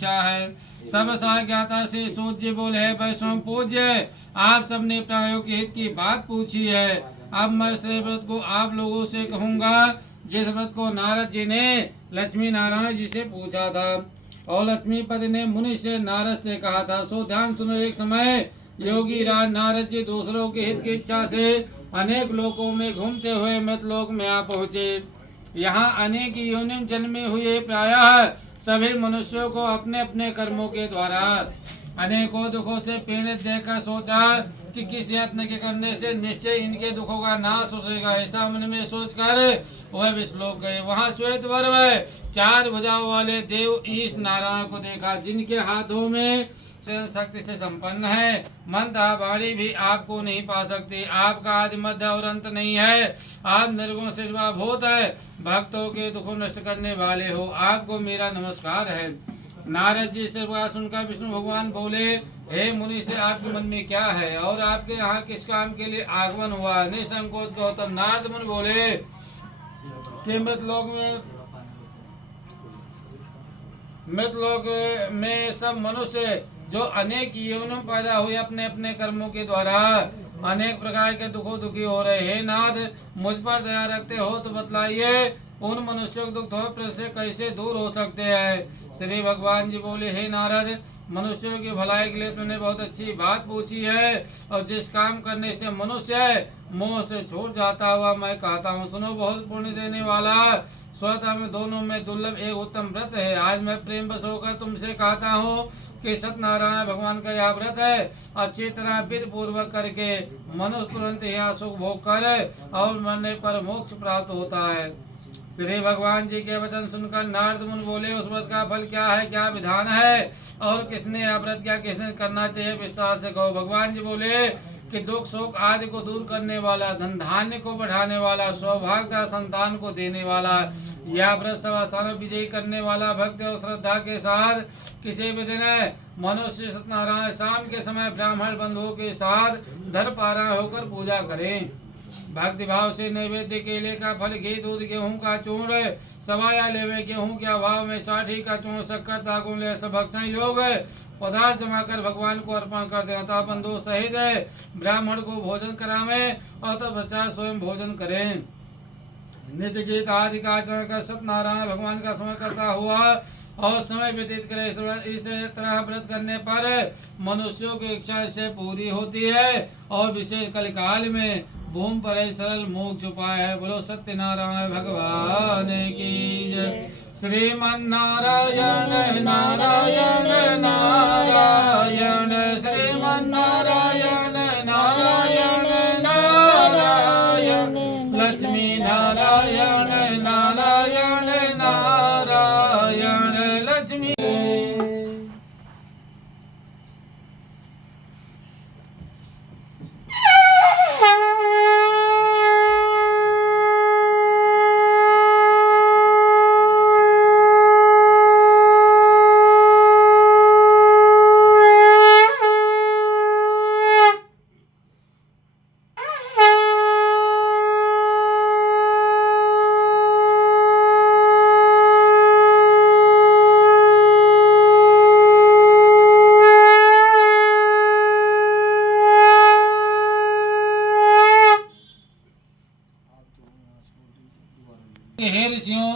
इच्छा है। सब ज्ञाता से सूर्य बोले है वैष्णव पूज्य, आप सबने प्राणियों के हित की बात पूछी है। अब मैं इस व्रत को आप लोगों से कहूँगा जिस व्रत को नारद जी ने लक्ष्मी नारायण जी से पूछा था और लक्ष्मीपति ने मुनि से नारद से कहा था। सो ध्यान सुनो। एक समय योगी राज नारद जी दूसरों के हित की इच्छा से अनेक लोकों में घूमते हुए मृतलोक में आ पहुँचे। यहाँ अनेक योनि जन्मे हुए प्रायः सभी मनुष्यों को अपने अपने कर्मों के द्वारा अनेकों दुखों से पीड़ित देखकर सोचा कि किस यत्न के करने से निश्चय इनके दुखों का नाश हो जाएगा। ऐसा मन में सोचकर वह विश्लोक गए। वहाँ श्वेत वर्म 4 भुजाओं वाले देव ईश नारायण को देखा, जिनके हाथों में शक्ति से संपन्न है। मंदा वाणी भी आपको नहीं पा सकती। आपका आदि मध्य और अंत नहीं है। आप निर्गुण सर्वभूत है, भक्तों के दुखों नष्ट करने वाले हो। आपको मेरा नमस्कार है। नारद जी से बात सुनकर विष्णु भगवान बोले, हे मुनि से आपके मन में क्या है और आपके यहाँ किस काम के लिए आगमन हुआ? निसंकोच गौतम। नारद मुनि बोले कि मृतलोक में सब मनुष्य जो अनेक योनियों में पैदा हुए अपने अपने कर्मों के द्वारा अनेक प्रकार के दुखों दुखी हो रहे हैं। नाथ, मुझ पर दया रखते हो तो बतलाइए उन मनुष्यों के दुख से कैसे दूर हो सकते हैं? श्री भगवान जी बोले, हे नारद, मनुष्यों की भलाई के लिए तुमने बहुत अच्छी बात पूछी है और जिस काम करने से मनुष्य मोह से छूट जाता हुआ मैं कहता हूँ। सुनो, बहुत पुण्य देने वाला स्वतः में दोनों में दुर्लभ एक उत्तम व्रत है। आज मैं प्रेम बस होकर तुमसे कहता हूँ कि सत्यनारायण भगवान का यह व्रत है। अच्छी तरह विधि पूर्वक करके मनुष्य तुरंत यहाँ सुख भोग कर और मरने पर मोक्ष प्राप्त होता है। श्री भगवान जी के वचन सुनकर नारद मुनि बोले, उस व्रत का फल क्या है, क्या विधान है और किसने यह व्रत क्या किसने करना चाहिए, विस्तार से कहो। भगवान जी बोले कि दुख शोक आदि को दूर करने वाला, धन धान्य को बढ़ाने वाला, सौभाग्य संतान को देने वाला, यह व्रत सब स्थानों विजयी करने वाला, भक्ति और श्रद्धा के साथ किसी भी दिन मनुष्य सत्यनारायण शाम के समय ब्राह्मण बंधुओं के साथ धर पारायण होकर पूजा करें। भक्ति भाव से नैवेद्य केले का फल, घी, दूध, गेहूं का चूर्ण, सवाया लेवे गेहूं के अभाव में साठी का चूर्ण, शक्कर, तागुन ले सब भक्षण योग पदार्थ जमा कर भगवान को अर्पण कर दे तथा बंधु सहित ब्राह्मण को भोजन करावे और तत्पश्चात स्वयं भोजन करें। नित्य गीत आदि का आचरण कर सत्यनारायण भगवान का स्मरण करता हुआ और समय व्यतीत करे। इस तरह व्रत करने पर मनुष्यों की इच्छा से पूरी होती है और विशेष कलिकाल में भूमि पर सरल मोक्ष उपाय है। बोलो सत्यनारायण भगवान की जय। श्रीमन्नारायण नारायण नारायण, श्रीमन्नारायण नारायण नारायण, लक्ष्मी नारायण नारायण नारायण, लक्ष्मी। हे ऋषियों,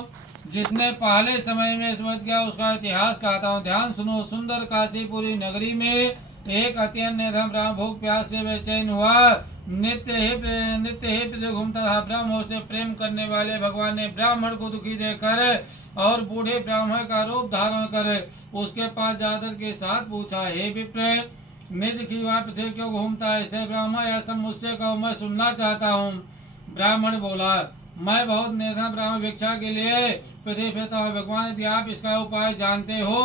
जिसने पहले समय में स्मृत किया उसका इतिहास कहता हूँ। ध्यान सुनो। सुंदर काशीपुरी नगरी में एक अत्यंत निर्धन ब्राह्मण भूख प्यास से बेचैन हुआ। नित्य ही घूमता था। ब्राह्मणों से प्रेम करने वाले भगवान ने ब्राह्मण को दुखी देखकर और बूढ़े ब्राह्मण का रूप धारण कर उसके पास जाकर के साथ पूछा, हे विप्र, नित्य की पृथ्वी क्यों घूमता है? ऐसे ब्राह्मण ऐसा मुझसे कहो, मैं सुनना चाहता हूँ। ब्राह्मण बोला, मैं बहुत निर्धन ब्राह्मण भिक्षा के लिए पृथ्वी फिरता हूँ। भगवान यदि आप इसका उपाय जानते हो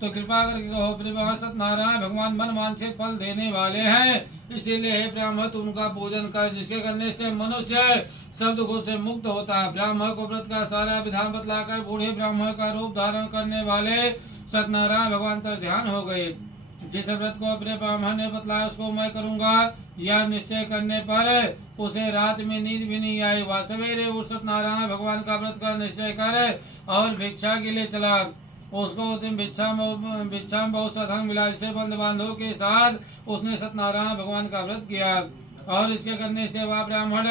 तो कृपा करके कहो। सत्यनारायण भगवान मन वांछित फल देने वाले हैं, इसीलिए हे ब्राह्मण तुम उनका पूजन कर, जिसके करने से मनुष्य सब दुखों से मुक्त होता है। ब्राह्मण को व्रत का सारा विधान बतलाकर बूढ़े ब्राह्मण का रूप धारण करने वाले सत्यनारायण भगवान पर ध्यान हो गए। जिस व्रत को अपने ब्राह्मण ने बतलाया उसको मैं करूंगा, यह निश्चय करने पर उसे रात में नींद भी नहीं आई। वह सवेरे उठ सत्यनारायण भगवान का व्रत का निश्चय कर और भिक्षा के लिए चला। उसको भिक्षा बहुत सा धन मिला। इसे बंधु बांधवों के साथ उसने सत्यनारायण भगवान का व्रत किया और इसके करने से वह ब्राह्मण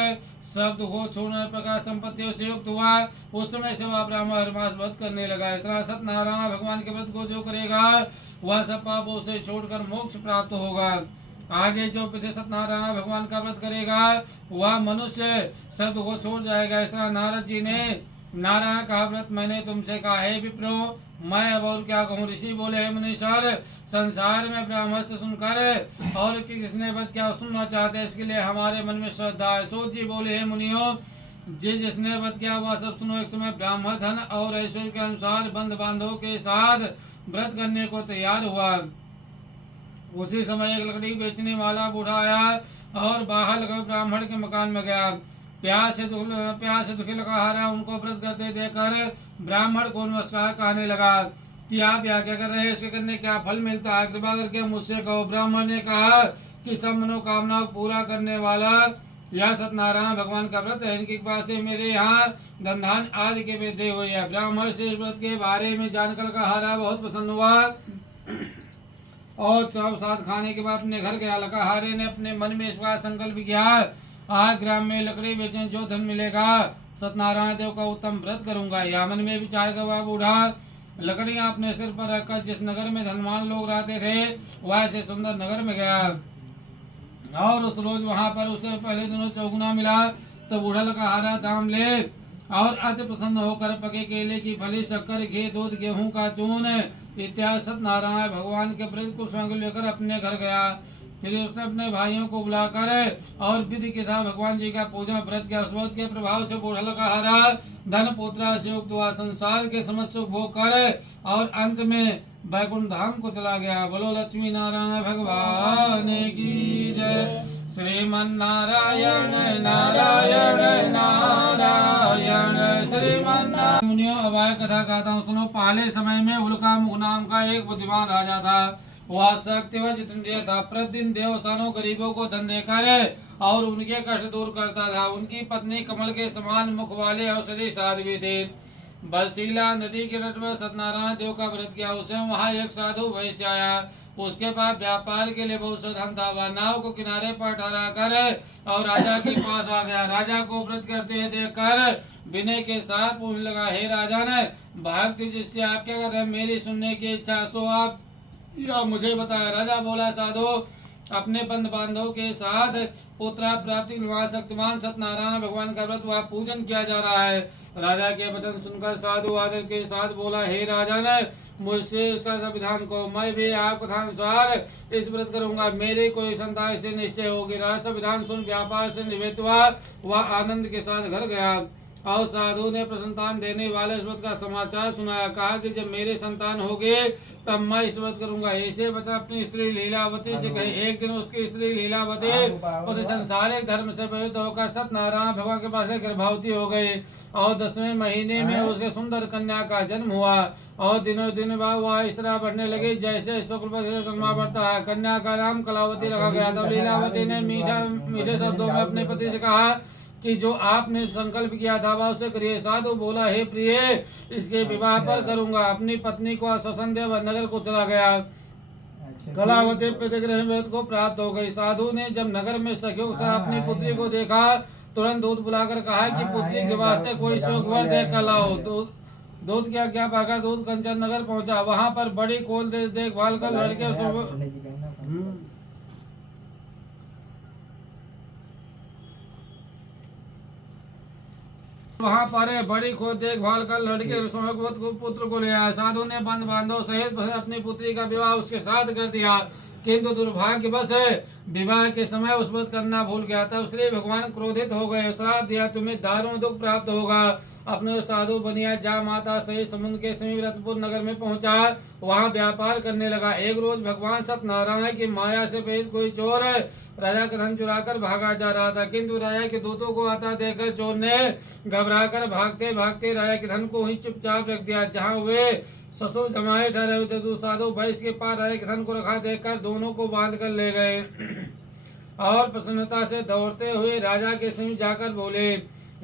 सब दुखों छोड़ने प्रकार संपत्तियों से युक्त हुआ। उस समय से वह ब्राह्मण हर मास व्रत करने लगा। इस तरह सत्यनारायण भगवान के व्रत को जो करेगा वह सब पापों से छोड़कर मोक्ष प्राप्त होगा। आगे जो पिता सत्यनारायण भगवान का व्रत करेगा वह मनुष्य सब दुखों छोड़ जाएगा। इस तरह नारद जी ने नारायण का व्रत मैंने तुमसे कहा है विप्रो, मैं अब और क्या कहूँ। ऋषि बोले हे मुनीश्वर, संसार में ब्राह्मण से सुनकर और किसने व्रत क्या सुनना चाहते हैं, इसके लिए हमारे मन में श्रद्धा है। सूत जी बोले हे मुनियों, जिसने व्रत किया वह सब सुनो। एक समय ब्राह्मण धन और ऐश्वर्य के अनुसार बंधु बांधवों के साथ व्रत करने को तैयार हुआ। उसी समय एक लकड़ी बेचने वाला बूढ़ा आया और बाहर लगे ब्राह्मण के मकान में गया। प्यास से दुखी लगा हारा उनको व्रत करते देखकर ब्राह्मण को नमस्कार कहने लगा कि आप यहाँ क्या कर रहे हैं, इसके करने क्या फल मिलता है, कृपा करके मुझसे कहो। ब्राह्मण ने कहा कि सब मनोकामना को पूरा करने वाला यह सत्यनारायण भगवान का व्रत है। इनकी कृपा से मेरे यहाँ धन धान आदि के वृद्धि हुई है। ब्राह्मण से इस व्रत के बारे में जानकर का हारा बहुत प्रसन्न हुआ और सब साथ खाने के बाद अपने घर गया। लकाहारे ने अपने मन में इस बार संकल्प किया, आज ग्राम में लकड़ी बेचने जो धन मिलेगा सत्यनारायण देव का उत्तम व्रत करूंगा। या मन में विचार कर वह बूढ़ा लकड़ियां अपने सिर पर रखकर जिस नगर में धनवान लोग रहते थे वह ऐसे सुंदर नगर में गया और उस रोज वहां पर उसे पहले दिनों चौगुना मिला। तो बूढ़ा लकाहारा दाम ले और अति प्रसन्न होकर पके केले की फली, शक्कर, घी, दूध, गेहूं का चून इत्यादि सत्यनारायण भगवान के व्रत को स्वयं लेकर अपने घर गया। फिर उसने अपने भाइयों को बुलाकर और विधि के साथ भगवान जी का पूजा व्रत किया। उस व्रत के प्रभाव से बूढ़ा लकाहारा धन पुत्र से युक्त हुआ, संसार के समस्त सुख भोग कर और अंत में बैकुंठ धाम को चला गया। बोलो लक्ष्मी नारायण भगवान की जय। श्रीमन नारायण नारायण नारायण श्रीमन नारायण। मुनियों अब कथा कहता हूँ सुनो। पहले समय में उल्का मुख नाम का एक बुद्धिमान राजा था। वह शक्ति व जितेंद्रिय था। प्रतिदिन देवताओं गरीबों को धन देकर और उनके कष्ट दूर करता था। उनकी पत्नी कमल के समान मुख वाले औषधि साध्वी थे। बरसीला नदी के तट पर सत्यनारायण देव का व्रत किया। उसे वहाँ एक साधु वैश्य आया। उसके पास व्यापार के लिए बहुत सा धन था। वह नाव को किनारे पर ठहरा कर और राजा के पास आ गया। राजा को व्रत करते देखकर विनय के साथ पूछने लगा, हे राजा ने भक्ति जिससे आप क्या कर रहे हैं, मेरी सुनने की इच्छा सो आप या मुझे बताया। राजा बोला, साधु अपने बंधु बांधवों के साथ पुत्र प्राप्ति शक्तिमान सत्यनारायण भगवान का व्रत व पूजन किया जा रहा है। राजा के वचन सुनकर साधु आदर के साथ बोला, हे राजा ने मुझसे इसका संविधान को, मैं भी आपके कथानुसार इस व्रत करूंगा। मेरे कोई संतान से निश्चय होगी। राजा संविधान सुन व्यापार से निवृत्त हुआ। वह आनंद के साथ घर गया और साधु ने प्रसन्नता देने वाले इस व्रत का समाचार सुनाया। कहा कि जब मेरे संतान होंगे तब मैं इस व्रत करूंगा। ऐसे बता अपनी स्त्री लीलावती से कहे। एक दिन उसकी स्त्री लीलावती संसारिक धर्म से पवित्र होकर सत्यनारायण भगवान के पास गर्भवती हो गई और 10वें महीने में उसके सुंदर कन्या का जन्म हुआ और दिनों दिन बाद वह इस तरह बढ़ने लगी जैसे शुक्ल पक्ष जन्मा बढ़ता है। कन्या का नाम कलावती रखा गया। तब लीलावती ने मीठे शब्दों में अपने पति से कहा कि जो आपने संकल्प किया था वह उसे करिए। साधु बोला, हे प्रिय इसके विवाह पर करूंगा। अपनी पत्नी को आश्वासन दे वह नगर को चला गया। कलावती प्रतिग्रह व्रत को प्राप्त हो गई। साधु ने जब नगर में सखियों से अपनी पुत्री को देखा तुरंत दूध बुलाकर कहा कि पुत्री के वास्ते कोई शोक वर देख कर लाओ। तो दूध की आज्ञा पाकर दूध कंचन नगर पहुंचा। वहां पर बड़ी कोल देखभाल कर लड़के वहां पर बड़ी खोज देखभाल कर लड़के पुत्र को ले आया। साधु ने बंधु बांधव सहित अपनी पुत्री का विवाह उसके साथ कर दिया, किंतु दुर्भाग्यवश विवाह के समय उस व्रत करना भूल गया। तब श्री भगवान क्रोधित हो गए, श्राप दिया, तुम्हें दारुण दुख प्राप्त होगा। अपने साधु बनिया जा माता सहित समुद्र के समीप रत्नपुर नगर में पहुंचा। वहां व्यापार करने लगा। एक रोज भगवान सत्यनारायण की माया से प्रेरित कोई चोर राजा का धन चुराकर भागा जा रहा था, किंतु राजा के दूतों को आता देखकर चोर ने घबराकर भागते भागते राजा के धन को ही चुपचाप रख दिया जहाँ वे ससुर जमाए ठहरे हुए थे। साधु भैंस के पास राजा के धन को रखा देखकर दोनों को बांध कर ले गए और प्रसन्नता से दौड़ते हुए राजा के समीप जाकर बोले,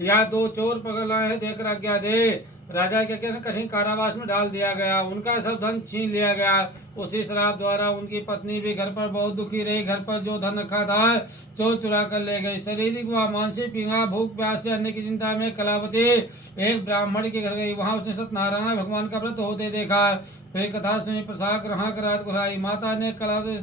या दो चोर पकड़ लाए हैं, देकर आज्ञा दे। राजा के कठिन कारावास में डाल दिया गया, उनका सब धन छीन लिया गया। उसी शराब द्वारा उनकी पत्नी भी घर पर बहुत दुखी रही। घर पर जो धन रखा था चोर चुरा कर ले गई। शारीरिक व मानसिक पीड़ा, भूख प्यास से अन्य की चिंता में कलावती एक ब्राह्मण के घर गई। वहां उसने सत्यनारायण भगवान का व्रत होते देखा। फिर कथा सुनी, प्रसाद ग्रहण कर रात घुराई। माता ने कलावती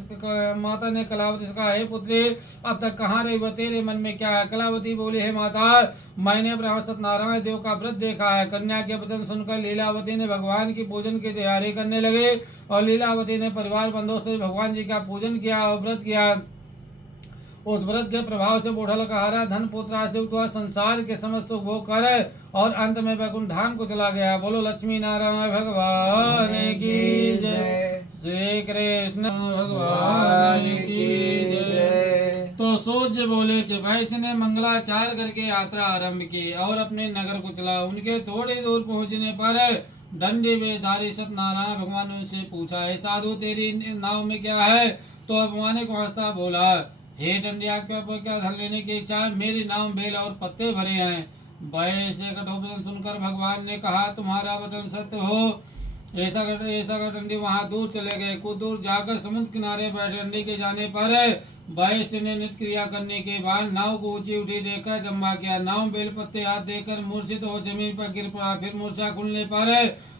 से कहा, हे पुत्री, अब तक कहाँ रही? वह तेरे मन में क्या है? कलावती बोली, हे माता, मैंने ब्रह्म सत्यनारायण देव का व्रत देखा है। कन्या के वचन सुनकर लीलावती ने भगवान की पूजन की तैयारी करने लगे और लीलावती ने परिवार बंधुओं से भगवान जी का पूजन किया और व्रत किया। उस व्रत के प्रभाव से बूढ़ा कहारा धन पुत्र से हुआ, संसार के समस्त सुख भोग कर और अंत में वैकुंठ धाम को चला गया। बोलो लक्ष्मी नारायण भगवान की जय। श्री कृष्ण भगवान की जय। तो सूर्य बोले कि वैश्य ने मंगलाचार करके यात्रा आरंभ की और अपने नगर को चला। उनके थोड़ी दूर पहुंचने पर दंडी वेधारी सत्यनारायण भगवान ने उनसे पूछा, हे साधु, तेरी नाव में क्या है? तो अपमानिक अवस्था बोला, हे दंडिया, क्या धन लेने की इच्छा है? मेरी नाव में बेल और पत्ते भरे हैं। वैसे कठोपन सुनकर भगवान ने कहा, तुम्हारा वचन सत्य हो। ऐसा कर डंडी वहां दूर चले गए। कुछ दूर जाकर समुद्र किनारे बैठे। डंडी के जाने पर वैश्य ने नित्य क्रिया करने के बाद नाव को ऊंची उठी देखकर जम्मा किया। नाव बेल पत्ते हाथ देकर मूर्छित हो जमीन पर गिर पड़ा। फिर मूर्छा खुलने पर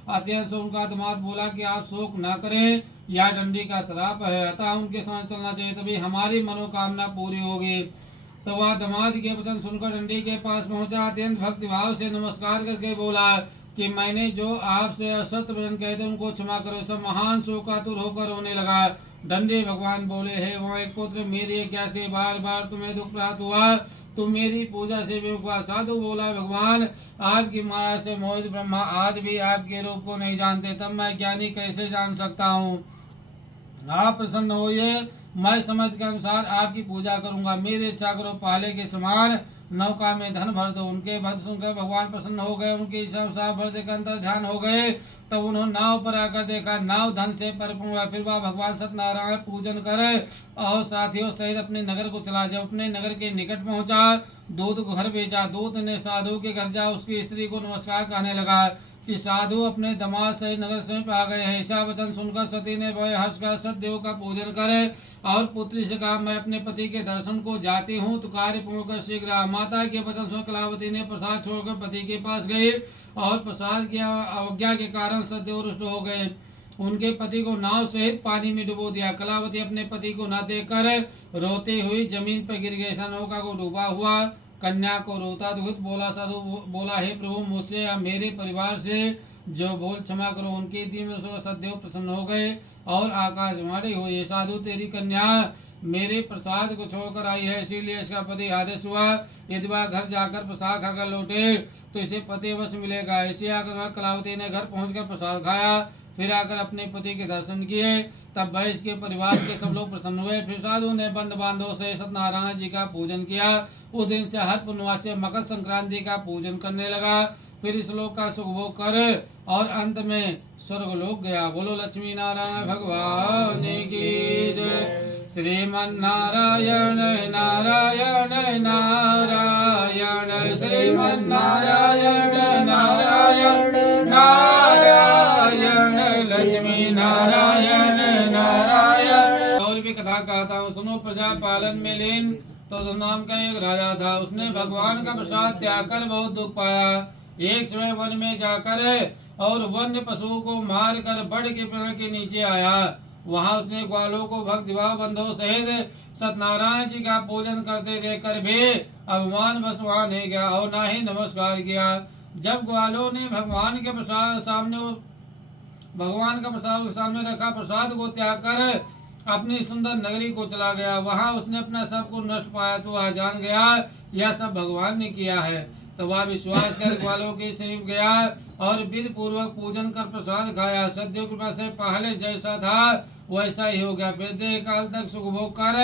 अत्यंत उनका दामाद बोला कि आप शोक न करें, यह डंडी का श्राप है, अतः उनके साथ चलना चाहिए, तभी हमारी मनोकामना पूरी होगी। तो वह दामाद के वचन सुनकर डंडी के पास पहुंचा। अत्यंत भक्तिभाव से नमस्कार करके बोला कि मैंने जो आपसे असत्य वचन कहे थे उनको क्षमा करो। सब महान शोकातुर होकर रोने लगा। डंडी भगवान बोले, हे वहाँ एक पुत्र, मेरी कैसे बार बार तुम्हें दुख प्राप्त हुआ? तुम मेरी पूजा से बेवकूफ। साधु बोला, भगवान, आपकी माया से मोहित ब्रह्मा आज भी आपके रूप को नहीं जानते, तब मैं ज्ञानी कैसे जान सकता हूँ? आप प्रसन्न होइए, मैं समझ के अनुसार आपकी पूजा करूंगा। मेरी इच्छा करो, पहले के समान नौका में धन भर दो। उनके भक्त सुनकर भगवान प्रसन्न हो गए। उनकी इच्छा अनुसार भर देकर अंतर ध्यान हो गए। तब उन्होंने नाव पर आकर देखा, नाव धन से परिपूर्ण हुआ। फिर वह भगवान सत्यनारायण पूजन करे और साथियों सहित अपने नगर को चला। जब अपने नगर के निकट पहुंचा, दूत को घर भेजा। दूत ने साधु के घर जा उसकी स्त्री को नमस्कार कहने लगा कि साधु अपने दामाद से नगर समीप आ गए हैं। ऐसा वचन सुनकर सती ने बड़े हर्ष का सतदेव का पूजन करे और पुत्री से कहा, मैं अपने पति के दर्शन को जाती हूँ, तो कार्य पूर्ण कर शीघ्र आ। माता के वचन सुन कलावती ने प्रसाद छोड़कर पति के पास गई और प्रसाद की अवज्ञा के कारण सतदेव रुष्ट हो गए। उनके पति को नाव सहित पानी में डुबो दिया। कलावती अपने पति को न देखकर रोते हुई जमीन पर गिर गई। नौका को डूबा हुआ कन्या को रोता दुखित बोला। साधु बोला, हे प्रभु, मुझसे या मेरे परिवार से जो बोल क्षमा करो। उनके दी में सदैव प्रसन्न हो गए और आकाशवाणी हुई, ये साधु, तेरी कन्या मेरे प्रसाद को छोड़कर आई है, इसीलिए इसका पति आदेश हुआ यदि वह घर जाकर प्रसाद खाकर लौटे तो इसे पति वश मिलेगा। इसे आकर कलावती ने घर पहुंचकर प्रसाद खाया। फिर आकर अपने पति के दर्शन किए। तब वैश्य के परिवार के सब लोग प्रसन्न हुए। फिर साधु ने बंद बांधों से सत्यनारायण जी का पूजन किया। उस दिन से हर पूर्णिमा मकर संक्रांति का पूजन करने लगा। फिर इस लोक का सुख भोग कर और अंत में स्वर्ग लोक गया। बोलो लक्ष्मी नारायण भगवान की जय। श्रीमन्नारायण नारायण नारायण, श्रीमन्नारायण नारायण नारायण, लक्ष्मी नारायण नारायण। और भी कथा कहता हूँ, सुनो। प्रजा पालन में लीन तो नाम का एक राजा था। उसने भगवान का प्रसाद त्याग कर बहुत दुख पाया। एक समय वन में जाकर और वन्य पशुओं को मार कर बड़ के पेड़ के नीचे आया। वहां उसने ग्वालों को भक्तिभाव बंधुओं सहित सत्यनारायण जी का पूजन करते देखकर भी अभिमान बस वहां नहीं गया और न ही नमस्कार किया। जब ग्वालों ने भगवान के सामने रखा प्रसाद को त्याग कर अपनी सुंदर नगरी को चला गया। वहां उसने अपना सब कुछ नष्ट पाया तो वह जान गया यह सब भगवान ने किया है। तो वह विश्वास कर ग्वालों के समीप गया और विधि पूर्वक पूजन कर प्रसाद खाया। सद्यो कृपा से पहले जैसा था वैसा ही हो गया। वृद्धि काल तक सुख भोग कर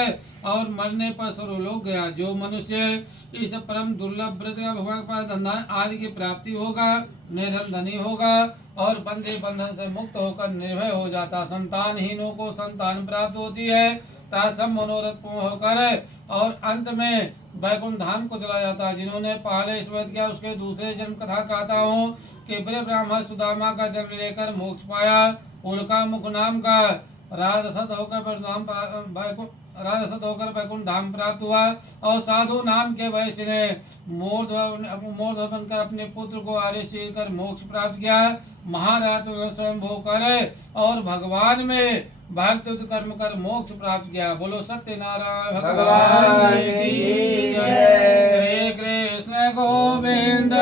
और मरने पर स्वर्गलोक गया। जो मनुष्य इस परम दुर्लभ व्रत का भगवान के पास धन आदि की प्राप्ति होगा, निर्धन धनी होगा और बंधे बंधन से मुक्त होकर निर्भय हो जाता। संतानहीनों को संतान प्राप्त होती है ता सब मनोरथ पूर्ण होकर और अंत में वैकुंठ धाम को चला जाता है। जिन्होंने पहले श्वेत किया उसके दूसरे जन्म कथा कहता हूँ कि प्रिय ब्राह्मण सुदामा का जन्म लेकर मोक्ष पाया। उल्का मुख नाम का राजसत होकर वैकुंठ धाम प्राप्त हुआ और साधु नाम के वैश्य ने मूर्ध बनकर अपने पुत्र को आर्य चीर कर मोक्ष प्राप्त किया। महाराज स्वयं भो करे और भगवान में भक्ति कर्म कर मोक्ष प्राप्त किया। बोलो सत्यनारायण भगवान की जय। श्री कृष्ण गोविंद